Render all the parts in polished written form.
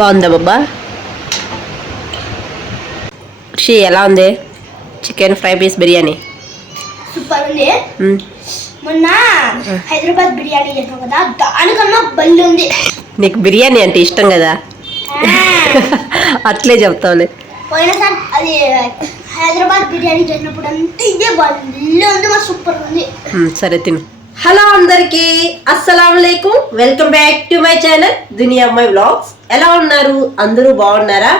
బాగుందా బాబా? ఎలా ఉంది chicken fry piece biryani? Super ఉంది. మొన్న హైదరాబాద్ బిర్యానీ చేసాం కదా, దానికన్నా బల్లి ఉంది. నీకు బిర్యానీ అంటే ఇష్టం కదా, అట్లే చెప్తావులే. పోయినసారి అది హైదరాబాద్ బిర్యానీ చేసినప్పుడు అంతా ఇదే బల్లి ఉంది, మా సూపర్ ఉంది. సరే తిను. హలో అందరికి, అస్సలాముఅలైకుం. Welcome back to my channel Duniya Ammayi vlogs. ఎలా ఉన్నారు? అందరూ బాగున్నారా?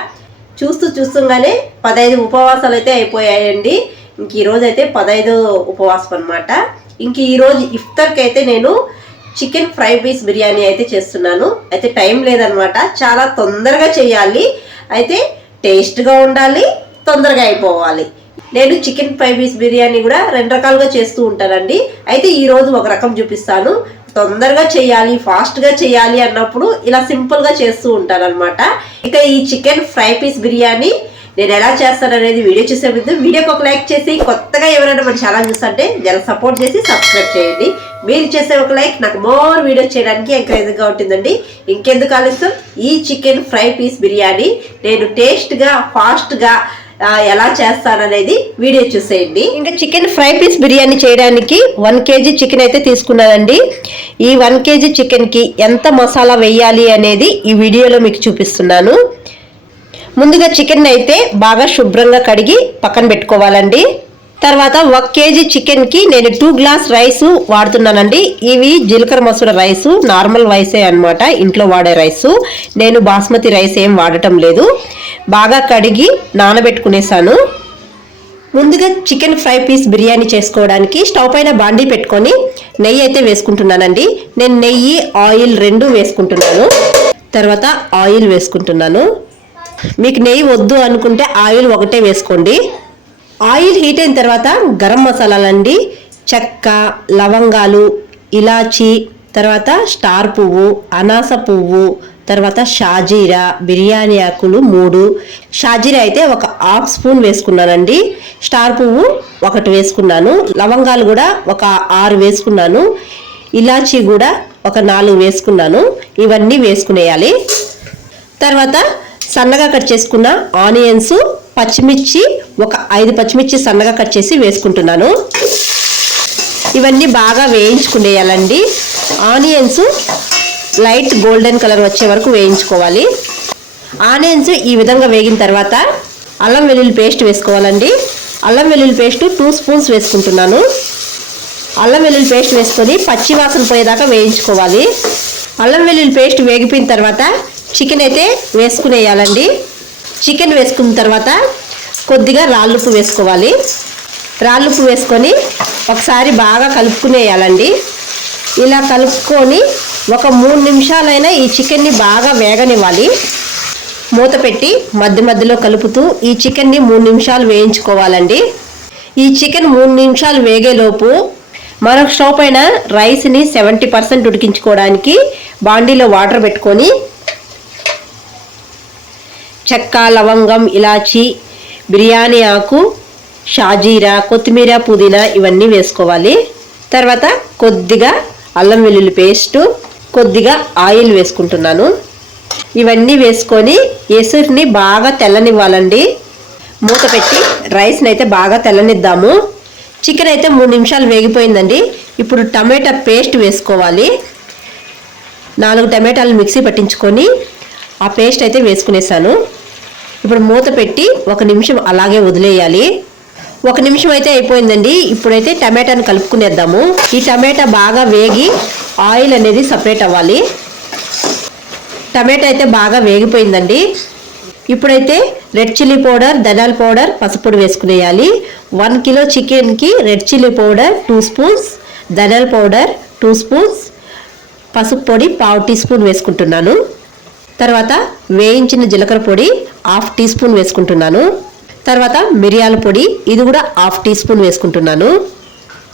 చూస్తుంగానే 15 ఉపవాసాలు అయితే అయిపోయాయండి. ఇంక ఈరోజు అయితే 15 ఉపవాసం అనమాట. ఇంక ఈరోజు ఇఫ్తార్కి అయితే నేను చికెన్ ఫ్రై పీస్ బిర్యానీ అయితే చేస్తున్నాను. అయితే టైం లేదనమాట, చాలా తొందరగా చేయాలి, అయితే టేస్ట్గా ఉండాలి, తొందరగా అయిపోవాలి. నేను చికెన్ ఫ్రై పీస్ బిర్యానీ కూడా 2 రకాలుగా చేస్తూ ఉంటానండి. అయితే ఈరోజు ఒక రకం చూపిస్తాను. తొందరగా చేయాలి, ఫాస్ట్గా చేయాలి అన్నప్పుడు ఇలా సింపుల్గా చేస్తూ ఉంటాను అనమాట. ఇక ఈ చికెన్ ఫ్రై పీస్ బిర్యానీ నేను ఎలా చేస్తాను అనేది వీడియో చూసే ముందు వీడియోకి ఒక లైక్ చేసి, కొత్తగా ఎవరైనా మన ఛానల్ చూస్తుంటే జర సపోర్ట్ చేసి సబ్స్క్రైబ్ చేయండి. మీరు చేసే ఒక లైక్ నాకు మోర్ వీడియోస్ చేయడానికి ఎంకరేజింగ్గా ఉంటుందండి. ఇంకెందుకు ఆలస్యం, ఈ చికెన్ ఫ్రై పీస్ బిర్యానీ నేను టేస్ట్గా ఫాస్ట్గా ఎలా చేస్తాననేది వీడియో చూసేయండి. ఇంకా చికెన్ ఫ్రై పీస్ బిర్యానీ చేయడానికి 1 kg చికెన్ అయితే తీసుకున్నానండి. ఈ 1 kg చికెన్కి ఎంత మసాలా వేయాలి అనేది ఈ వీడియోలో మీకు చూపిస్తున్నాను. ముందుగా చికెన్ అయితే బాగా శుభ్రంగా కడిగి పక్కన పెట్టుకోవాలండి. తర్వాత 1 kg చికెన్కి నేను 2 గ్లాస్ రైస్ వాడుతున్నానండి. ఇవి జీలకర్ర మసూర రైసు, నార్మల్ రైసే అనమాట, ఇంట్లో వాడే రైసు. నేను బాస్మతి రైస్ ఏం వాడటం లేదు. బాగా కడిగి నానబెట్టుకునేసాను. ముందుగా చికెన్ ఫ్రై పీస్ బిర్యానీ చేసుకోవడానికి స్టవ్ పైన బాండీ పెట్టుకొని నెయ్యి అయితే వేసుకుంటున్నానండి. నేను నెయ్యి, ఆయిల్ 2 వేసుకుంటున్నాను. తర్వాత ఆయిల్ వేసుకుంటున్నాను. మీకు నెయ్యి వద్దు అనుకుంటే ఆయిల్ ఒకటే వేసుకోండి. ఆయిల్ హీట్ అయిన తర్వాత గరం మసాలాలండి, చెక్క, లవంగాలు, ఇలాచి, తర్వాత స్టార్ పువ్వు, అనాస పువ్వు, తర్వాత షాజీరా, బిర్యానీ ఆకులు 3, షాజీరా అయితే ఒక 1/2 స్పూన్ వేసుకున్నానండి, స్టార్ పువ్వు 1 వేసుకున్నాను, లవంగాలు కూడా ఒక 6 వేసుకున్నాను, ఇలాచి కూడా ఒక 4 వేసుకున్నాను. ఇవన్నీ వేసుకునేయాలి. తర్వాత సన్నగా కట్ చేసుకున్న ఆనియన్స్, పచ్చిమిర్చి ఒక 5 పచ్చిమిర్చి సన్నగా కట్ చేసి వేసుకుంటున్నాను. ఇవన్నీ బాగా వేయించుకునేయాలండి. ఆనియన్స్ లైట్ గోల్డెన్ కలర్ వచ్చే వరకు వేయించుకోవాలి. ఆనియన్స్ ఈ విధంగా వేగిన తర్వాత అల్లం వెల్లుల్లి పేస్ట్ వేసుకోవాలండి. అల్లం వెల్లుల్లి పేస్ట్ 2 స్పూన్స్ వేసుకుంటున్నాను. అల్లం వెల్లుల్లి పేస్ట్ వేసుకొని పచ్చి వాసన పోయేదాకా వేయించుకోవాలి. అల్లం వెల్లుల్లి పేస్ట్ వేగిపోయిన తర్వాత చికెన్ అయితే వేసుకునేయాలండి. చికెన్ వేసుకున్న తర్వాత కొద్దిగా రాళ్ళుప్పు వేసుకోవాలి. రాళ్ళుప్పు వేసుకొని ఒకసారి బాగా కలుపుకునేయాలండి. ఇలా కలుపుకొని ఒక 3 నిమిషాలైనా ఈ చికెన్ని బాగా వేగనివ్వాలి. మూత పెట్టి మధ్య మధ్యలో కలుపుతూ ఈ చికెన్ని 3 నిమిషాలు వేయించుకోవాలండి. ఈ చికెన్ 3 నిమిషాలు వేగేలోపు మరొక స్టవ్ పైన రైస్ని 70% ఉడికించుకోవడానికి బాండీలో వాటర్ పెట్టుకొని చెక్క, లవంగం, ఇలాచి, బిర్యానీ ఆకు, షాజీరా, కొత్తిమీర, పుదీనా ఇవన్నీ వేసుకోవాలి. తర్వాత కొద్దిగా అల్లం వెల్లుల్లి పేస్టు, కొద్దిగా ఆయిల్ వేసుకుంటున్నాను. ఇవన్నీ వేసుకొని ఎసురుని బాగా తెల్లనివ్వాలండి. మూత పెట్టి రైస్ని అయితే బాగా తెల్లనిద్దాము. చికెన్ అయితే 3 నిమిషాలు వేగిపోయిందండి. ఇప్పుడు టమాటా పేస్ట్ వేసుకోవాలి. 4 టమాటాలు మిక్సీ పట్టించుకొని ఆ పేస్ట్ అయితే వేసుకునేసాను. ఇప్పుడు మూత పెట్టి 1 నిమిషం అలాగే వదిలేయాలి. 1 నిమిషం అయితే అయిపోయిందండి. ఇప్పుడైతే టమాటాను కలుపుకునేద్దాము. ఈ టమాటా బాగా వేగి ఆయిల్ అనేది సపరేట్ అవ్వాలి. టమాటా అయితే బాగా వేగిపోయిందండి. ఇప్పుడైతే రెడ్ చిల్లీ పౌడర్, ధనియాల పౌడర్, పసుపొడి వేసుకునేయాలి. 1 కిలో చికెన్కి రెడ్ చిల్లీ పౌడర్ 2 స్పూన్స్, ధనియాల పౌడర్ 2 స్పూన్స్, పసుపు పొడి 1/2 టీ స్పూన్ వేసుకుంటున్నాను. తర్వాత వేయించిన జీలకర్ర పొడి 1/2 టీ స్పూన్ వేసుకుంటున్నాను. తర్వాత మిరియాల పొడి, ఇది కూడా 1/2 టీ స్పూన్ వేసుకుంటున్నాను.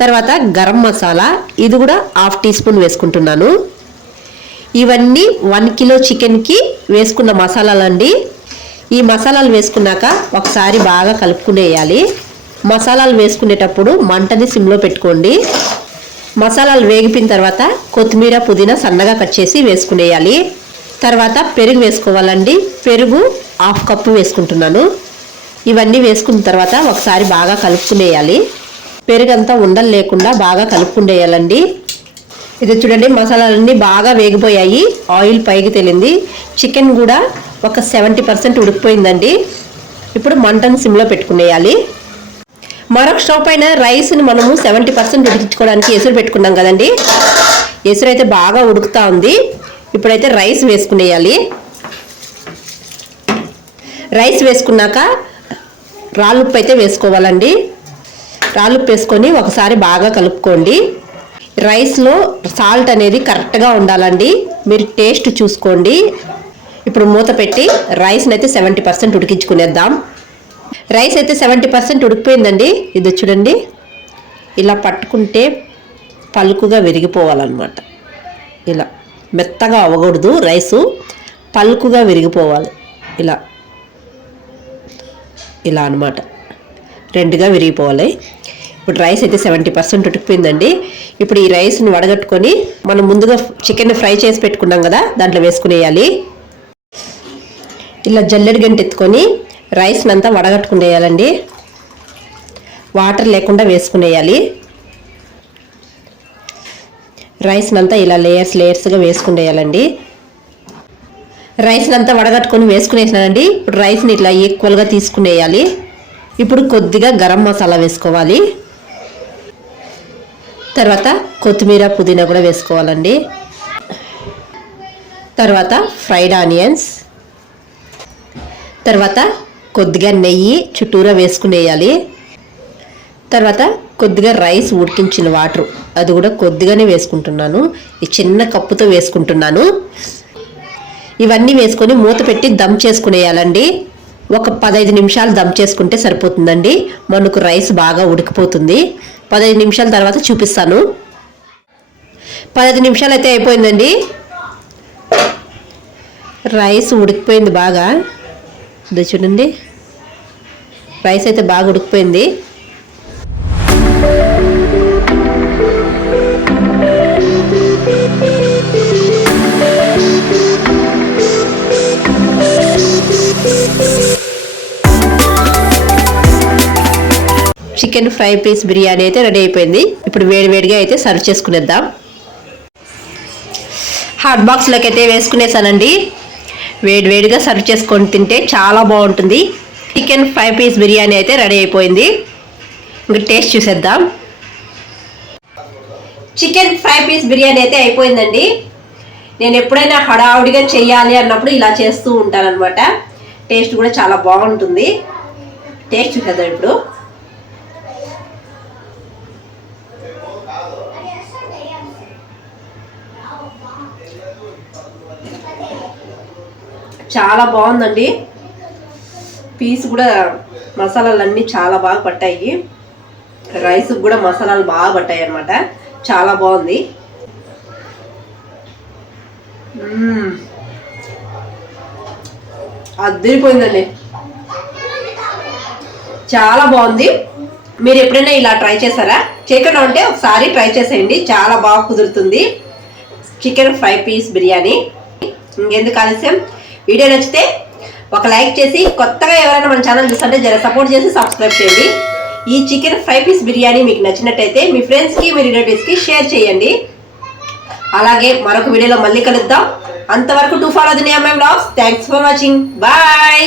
తర్వాత గరం మసాలా, ఇది కూడా 1/2 టీ స్పూన్ వేసుకుంటున్నాను. ఇవన్నీ 1 కిలో చికెన్కి వేసుకున్న మసాలాలండి. ఈ మసాలాలు వేసుకున్నాక ఒకసారి బాగా కలుపుకునేయాలి. మసాలాలు వేసుకునేటప్పుడు మంటని సిమ్లో పెట్టుకోండి. మసాలాలు వేగిపోయిన తర్వాత కొత్తిమీర, పుదీనా సన్నగా కట్ చేసి వేసుకునేయాలి. తర్వాత పెరుగు వేసుకోవాలండి. పెరుగు 1/2 కప్పు వేసుకుంటున్నాను. ఇవన్నీ వేసుకున్న తర్వాత ఒకసారి బాగా కలుపుకునేయాలి. పెరుగు అంతా ఉండలు లేకుండా బాగా కలుపుకునేయాలండి. ఇది చూడండి, మసాలాలన్నీ బాగా వేగిపోయాయి, ఆయిల్ పైకి తేలింది. చికెన్ కూడా ఒక 70% ఉడికిపోయిందండి. ఇప్పుడు మంటను సిమ్లో పెట్టుకునేయాలి. మరొక స్టవ్ పైన రైస్ని మనము 70% ఉడికించుకోవడానికి ఎసురు పెట్టుకున్నాం కదండి. ఎసురు అయితే బాగా ఉడుకుతా ఉంది. ఇప్పుడైతే రైస్ వేసుకునేయాలి. రైస్ వేసుకున్నాక రాళ్ళుప్పు అయితే వేసుకోవాలండి. రాళ్ళుప్పు వేసుకొని ఒకసారి బాగా కలుపుకోండి. రైస్లో సాల్ట్ అనేది కరెక్ట్గా ఉండాలండి, మీరు టేస్ట్ చూసుకోండి. ఇప్పుడు మూత పెట్టి రైస్ని అయితే 70% ఉడికించుకునేద్దాం. రైస్ అయితే 70% ఉడికిపోయిందండి. ఇది చూడండి, ఇలా పట్టుకుంటే పలుకుగా విరిగిపోవాలన్నమాట. ఇలా మెత్తగా అవ్వకూడదు, రైసు పలుకుగా విరిగిపోవాలి. ఇలా ఇలా అన్నమాట, రెండుగా విరిగిపోవాలి. ఇప్పుడు రైస్ అయితే 70% ఉడికిపోయిందండి. ఇప్పుడు ఈ రైస్ని వడగట్టుకొని మనం ముందుగా చికెన్ ఫ్రై చేసి పెట్టుకున్నాం కదా, దాంట్లో వేసుకునేయాలి. ఇలా జల్లెడ గంట ఎత్తుకొని రైస్ని అంతా వడగట్టుకునేయాలండి. వాటర్ లేకుండా వేసుకునేయాలి. రైస్ని అంతా ఇలా లేయర్స్గా వేసుకునేయాలండి. రైస్ని అంతా వడగట్టుకొని వేసుకునేసినానండి. ఇప్పుడు రైస్ని ఇట్లా ఈక్వల్గా తీసుకునేయాలి. ఇప్పుడు కొద్దిగా గరం మసాలా వేసుకోవాలి. తర్వాత కొత్తిమీర, పుదీనా కూడా వేసుకోవాలండి. తర్వాత ఫ్రైడ్ ఆనియన్స్, తర్వాత కొద్దిగా నెయ్యి చుట్టూరా వేసుకునేయాలి. తర్వాత కొద్దిగా రైస్ ఉడికించిన వాటర్, అది కూడా కొద్దిగానే వేసుకుంటున్నాను. ఈ చిన్న కప్పుతో వేసుకుంటున్నాను. ఇవన్నీ వేసుకొని మూత పెట్టి దమ్ చేసుకునేయాలండి. ఒక 15 నిమిషాలు దమ్ చేసుకుంటే సరిపోతుందండి. మనకు రైస్ బాగా ఉడికిపోతుంది. 15 నిమిషాల తర్వాత చూపిస్తాను. 15 నిమిషాలు అయితే అయిపోయిందండి. రైస్ ఉడికిపోయింది బాగా. ఇది చూడండి, రైస్ అయితే బాగా ఉడికిపోయింది. చికెన్ ఫ్రై పీస్ బిర్యానీ అయితే రెడీ అయిపోయింది. ఇప్పుడు వేడివేడిగా అయితే సర్వ్ చేసుకునేద్దాం. హాట్ బాక్స్లోకి అయితే వేసుకునేసానండి. వేడివేడిగా సర్వ్ చేసుకొని తింటే చాలా బాగుంటుంది. చికెన్ ఫ్రై పీస్ బిర్యానీ అయితే రెడీ అయిపోయింది. ఇంకా టేస్ట్ చూసేద్దాం. చికెన్ ఫ్రై పీస్ బిర్యానీ అయితే అయిపోయిందండి. నేను ఎప్పుడైనా హడావుడిగా చెయ్యాలి అన్నప్పుడు ఇలా చేస్తూ ఉంటానన్నమాట. టేస్ట్ కూడా చాలా బాగుంటుంది. టేస్ట్ చూసేద్దాం ఇప్పుడు. చాలా బాగుందండి. పీస్ కూడా మసాలాలన్నీ చాలా బాగా పట్టాయి. రైస్కి కూడా మసాలాలు బాగా పట్టాయి అన్నమాట. చాలా బాగుంది. అదిరిపోయిందండి, చాలా బాగుంది. మీరు ఎప్పుడైనా ఇలా ట్రై చేస్తారా? చేయకుండా ఉంటే ఒకసారి ట్రై చేసేయండి, చాలా బాగా కుదురుతుంది చికెన్ ఫ్రై పీస్ బిర్యానీ. ఇంకెందుకు ఆలస్యం, వీడియో నచ్చితే ఒక లైక్ చేసి, కొత్తగా ఎవరైనా మన ఛానల్ చూస్తుంటే జర సపోర్ట్ చేసి సబ్స్క్రైబ్ చేయండి. ఈ చికెన్ ఫ్రై పీస్ బిర్యానీ మీకు నచ్చినట్టయితే మీ ఫ్రెండ్స్కి, మీ రిలేటివ్స్కి షేర్ చేయండి. అలాగే మరొక వీడియోలో మళ్ళీ కలుద్దాం. అంతవరకు to follow Duniya my vlogs. Thanks for watching. Bye.